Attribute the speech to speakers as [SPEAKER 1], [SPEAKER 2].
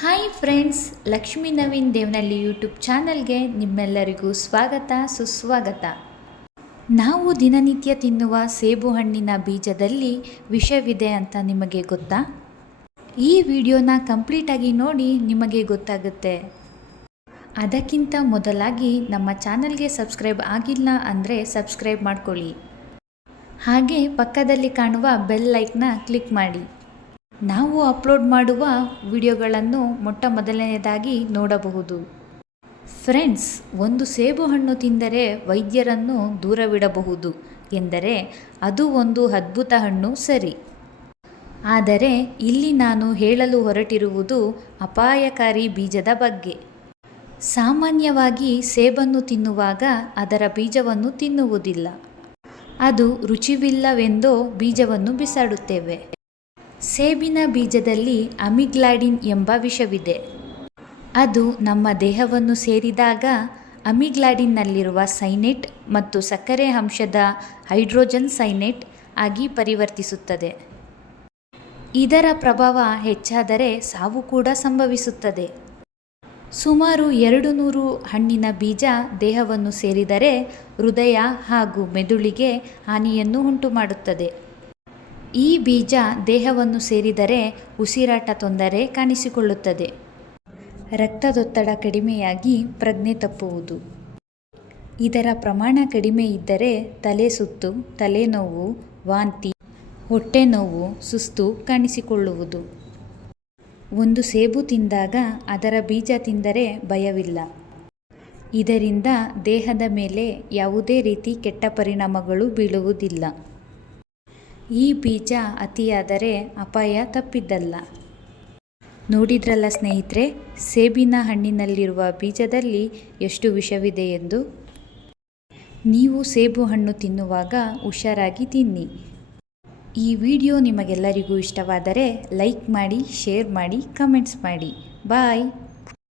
[SPEAKER 1] Hi friends Lakshmi Naveen Devanahalli YouTube ಚಾನಲ್ಗೆ ನಿಮ್ಮೆಲ್ಲರಿಗೂ ಸ್ವಾಗತ, ಸುಸ್ವಾಗತ. ನಾವು ದಿನನಿತ್ಯ ತಿನ್ನುವ ಸೇಬು ಹಣ್ಣಿನ ಬೀಜದಲ್ಲಿ ವಿಷವಿದೆ ಅಂತ ನಿಮಗೆ ಗೊತ್ತಾ? ಈ ವಿಡಿಯೋನ ಕಂಪ್ಲೀಟಾಗಿ ನೋಡಿ ನಿಮಗೆ ಗೊತ್ತಾಗುತ್ತೆ. ಅದಕ್ಕಿಂತ ಮೊದಲಾಗಿ ನಮ್ಮ ಚಾನಲ್ಗೆ ಸಬ್ಸ್ಕ್ರೈಬ್ ಆಗಿಲ್ಲ ಅಂದರೆ ಸಬ್ಸ್ಕ್ರೈಬ್ ಮಾಡ್ಕೊಳ್ಳಿ. ಹಾಗೆ ಪಕ್ಕದಲ್ಲಿ ಕಾಣುವ ಬೆಲ್ ಲೈಕ್ನ ಕ್ಲಿಕ್ ಮಾಡಿ. ನಾವು ಅಪ್ಲೋಡ್ ಮಾಡುವ ವಿಡಿಯೋಗಳನ್ನು ಮೊಟ್ಟ ಮೊದಲನೆಯದಾಗಿ ನೋಡಬಹುದು. ಫ್ರೆಂಡ್ಸ್, ಒಂದು ಸೇಬು ಹಣ್ಣು ತಿಂದರೆ ವೈದ್ಯರನ್ನು ದೂರವಿಡಬಹುದು ಎಂದರೆ ಅದು ಒಂದು ಅದ್ಭುತ ಹಣ್ಣು ಸರಿ. ಆದರೆ ಇಲ್ಲಿ ನಾನು ಹೇಳಲು ಹೊರಟಿರುವುದು ಅಪಾಯಕಾರಿ ಬೀಜದ ಬಗ್ಗೆ. ಸಾಮಾನ್ಯವಾಗಿ ಸೇಬನ್ನು ತಿನ್ನುವಾಗ ಅದರ ಬೀಜವನ್ನು ತಿನ್ನುವುದಿಲ್ಲ. ಅದು ರುಚಿವಿಲ್ಲವೆಂದೋ ಬೀಜವನ್ನು ಬಿಸಾಡುತ್ತೇವೆ. ಸೇಬಿನ ಬೀಜದಲ್ಲಿ ಅಮಿಗ್ಲಾಡಿನ್ ಎಂಬ ವಿಷವಿದೆ. ಅದು ನಮ್ಮ ದೇಹವನ್ನು ಸೇರಿದಾಗ ಅಮಿಗ್ಲಾಡಿನ್ನಲ್ಲಿರುವ ಸೈನೆಟ್ ಮತ್ತು ಸಕ್ಕರೆ ಅಂಶದ ಹೈಡ್ರೋಜನ್ ಸೈನೇಟ್ ಆಗಿ ಪರಿವರ್ತಿಸುತ್ತದೆ. ಇದರ ಪ್ರಭಾವ ಹೆಚ್ಚಾದರೆ ಸಾವು ಕೂಡ ಸಂಭವಿಸುತ್ತದೆ. ಸುಮಾರು ಎರಡು ನೂರು ಹಣ್ಣಿನ ಬೀಜ ದೇಹವನ್ನು ಸೇರಿದರೆ ಹೃದಯ ಹಾಗೂ ಮೆದುಳಿಗೆ ಹಾನಿಯನ್ನು ಉಂಟುಮಾಡುತ್ತದೆ. ಈ ಬೀಜ ದೇಹವನ್ನು ಸೇರಿದರೆ ಉಸಿರಾಟ ತೊಂದರೆ ಕಾಣಿಸಿಕೊಳ್ಳುತ್ತದೆ. ರಕ್ತದೊತ್ತಡ ಕಡಿಮೆಯಾಗಿ ಪ್ರಜ್ಞೆ ತಪ್ಪುವುದು. ಇದರ ಪ್ರಮಾಣ ಕಡಿಮೆ ಇದ್ದರೆ ತಲೆ ಸುತ್ತು ತಲೆನೋವು ವಾಂತಿ, ಹೊಟ್ಟೆ ನೋವು, ಸುಸ್ತು ಕಾಣಿಸಿಕೊಳ್ಳುವುದು. ಒಂದು ಸೇಬು ತಿಂದಾಗ ಅದರ ಬೀಜ ತಿಂದರೆ ಭಯವಿಲ್ಲ. ಇದರಿಂದ ದೇಹದ ಮೇಲೆ ಯಾವುದೇ ರೀತಿ ಕೆಟ್ಟ ಪರಿಣಾಮಗಳು ಬೀಳುವುದಿಲ್ಲ. ಈ ಬೀಜ ಅತಿಯಾದರೆ ಅಪಾಯ ತಪ್ಪಿದ್ದಲ್ಲ. ನೋಡಿದ್ರಲ್ಲ ಸ್ನೇಹಿತರೆ, ಸೇಬಿನ ಹಣ್ಣಿನಲ್ಲಿರುವ ಬೀಜದಲ್ಲಿ ಎಷ್ಟು ವಿಷವಿದೆ ಎಂದು? ನೀವು ಸೇಬು ಹಣ್ಣು ತಿನ್ನುವಾಗ ಹುಷಾರಾಗಿ ತಿನ್ನಿ. ಈ ವಿಡಿಯೋ ನಿಮಗೆಲ್ಲರಿಗೂ ಇಷ್ಟವಾದರೆ ಲೈಕ್ ಮಾಡಿ, ಶೇರ್ ಮಾಡಿ, ಕಮೆಂಟ್ಸ್ ಮಾಡಿ. ಬಾಯ್!